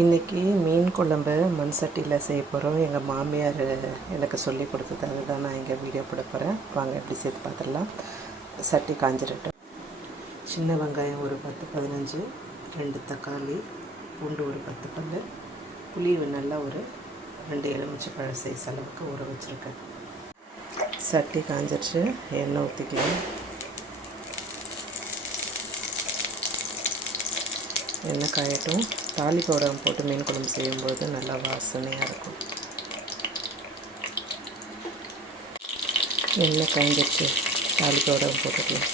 இன்றைக்கி மீன் குழம்பு மண் சட்டியில் செய்ய போகிறோம். எங்கள் மாமியார் எனக்கு சொல்லி கொடுத்தது, அதுதான் நான் இங்கே வீடியோ போட போகிறேன். வாங்க எப்படி சேர்த்து பார்த்துடலாம். சட்டி காஞ்சிரட்டும். சின்ன வெங்காயம் ஒரு 10-15, 2 தக்காளி, பூண்டு ஒரு 10 பல், புளி நல்லா ஒரு 2 எலுமிச்சைப்பழ சைஸ் அளவுக்கு ஊற வச்சுருக்கேன். சட்டி காஞ்சிருச்சு, எண்ணெய் ஊற்றிக்கலாம். எண்ணெய் காயட்டும். தாளிப்பவுடம் போட்டு மீன் குழம்பு செய்யும்போது நல்லா வாசனையாக இருக்கும். எண்ணெய் காய்ஞ்சிருச்சு, தாளிப்பவுடம் போட்டுக்கலாம்.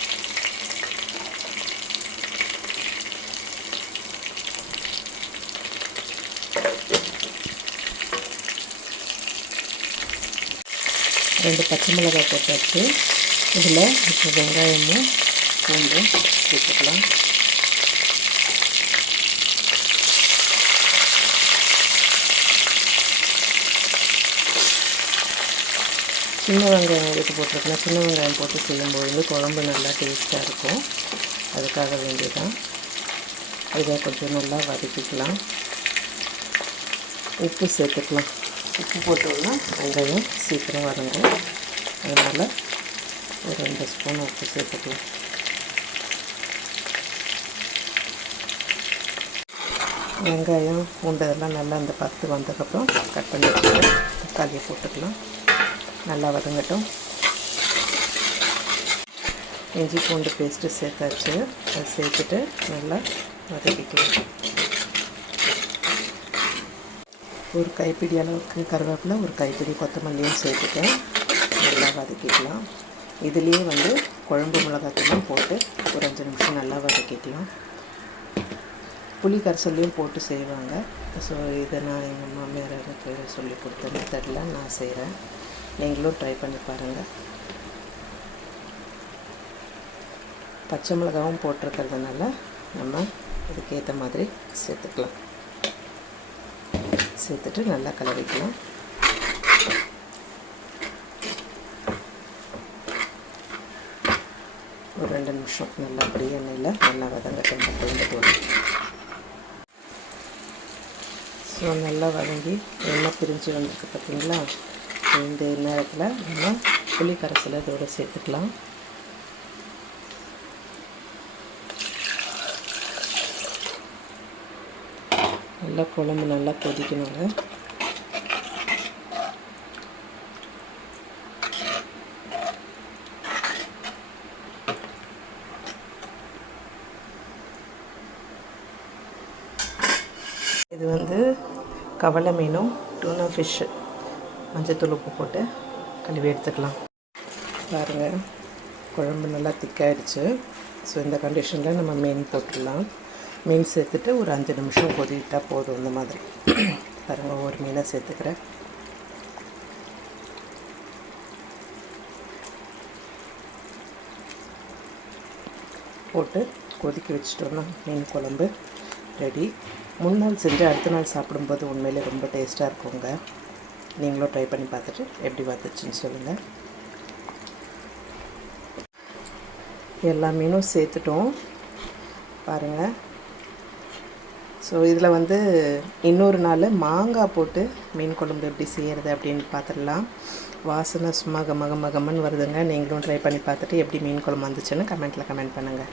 ரெண்டு பச்சை மிளகாய் போட்டாச்சு. இதில் இப்போ வெங்காயமும் பூண்டும் சேர்த்துக்கலாம். சின்ன வெங்காயம் எடுத்து போட்டிருக்கேன். சின்ன வெங்காயம் போட்டு செய்யும்போது குழம்பு நல்லா டேஸ்ட்டாக இருக்கும். அதுக்காக வேண்டியதான். இதை கொஞ்சம் நல்லா வதக்கிக்கலாம். உப்பு சேர்த்துக்கலாம். உப்பு போட்டோம்னா வெங்காயம் சீக்கிரம் வதங்கும். அதனால் ஒரு 2 ஸ்பூன் உப்பு சேர்த்துக்கலாம். வெங்காயம் பூண்டெல்லாம் நல்லா அந்த 10 வந்ததுக்கப்புறம் கட் பண்ணி வச்சுட்டு தக்காளியை போட்டுக்கலாம். நல்லா வதங்கட்டும். இஞ்சி பூண்டு பேஸ்ட்டு சேர்த்தாச்சு. அதை சேர்த்துட்டு நல்லா வதக்கிக்கலாம். ஒரு கைப்பிடி அளவுக்கு கருவேப்பிலை, ஒரு கைப்பிடி கொத்தமல்லியும் சேர்த்துட்டேன். நல்லா வதக்கிக்கலாம். இதுலேயே குழம்பு மிளகாத்தூளும் போட்டு ஒரு 5 நிமிஷம் நல்லா வதக்கிக்கலாம். புளி கரைசல்லையும் போட்டு செய்வாங்க. ஸோ இதை நான் எங்கள் மாமியார் எனக்கு சொல்லி கொடுத்த மெத்தடில் நான் செய்கிறேன். நீங்களும் ட்ரை பண்ணி பாருங்கள். பச்சை மிளகாவும் போட்டிருக்கிறதுனால நம்ம இதுக்கேற்ற மாதிரி சேர்த்துக்கலாம். சேர்த்துட்டு நல்லா கலரிக்கலாம். ஒரு 2 நிமிஷம் நல்லா அப்படியே எண்ணெயில் நல்லா வதங்கட்டும். கலந்துட்டு வரும். ஸோ நல்லா வதங்கி எண்ணெய் பிரிஞ்சு வந்துருக்கு பார்த்தீங்களா? இந்த நேரத்தில் நம்ம புளி கரைசலை இதோடு சேர்த்துக்கலாம். நல்லா குழம்பு நல்லா கொதிக்கணுங்க. இது கவலை மீனும் டூனா ஃபிஷ்ஷு மஞ்சத்தூள் உப்பு போட்டு கழுவி எடுத்துக்கலாம். பாருங்கள், குழம்பு நல்லா திக்காயிடுச்சு. ஸோ இந்த கண்டிஷனில் நம்ம மீன் போட்டுடலாம். மீன் சேர்த்துட்டு ஒரு 5 நிமிஷம் கொதிக்கிட்டால் போதும். இந்த மாதிரி பாருங்கள், ஒரு மீனை சேர்த்துக்கிறேன். போட்டு கொதிக்க வச்சிட்டோம்னா மீன் குழம்பு ரெடி. முன்னாள் செஞ்சு அடுத்த நாள் சாப்பிடும்போது உண்மையிலே ரொம்ப டேஸ்ட்டாக இருக்குங்க. நீங்களும் ட்ரை பண்ணி பார்த்துட்டு எப்படி வந்துச்சுன்னு சொல்லுங்கள். எல்லா மீனும் சேர்த்துட்டோம் பாருங்கள். ஸோ இதில் இன்னொரு நாள் மாங்காய் போட்டு மீன் குழம்பு எப்படி செய்கிறது அப்படின்னு பார்த்துடலாம். வாசனை சும்மா கமகமன்னு வருதுங்க. நீங்களும் ட்ரை பண்ணி பார்த்துட்டு எப்படி மீன் குழம்பு வந்துச்சுன்னு கமெண்ட்டில் கமெண்ட் பண்ணுங்கள்.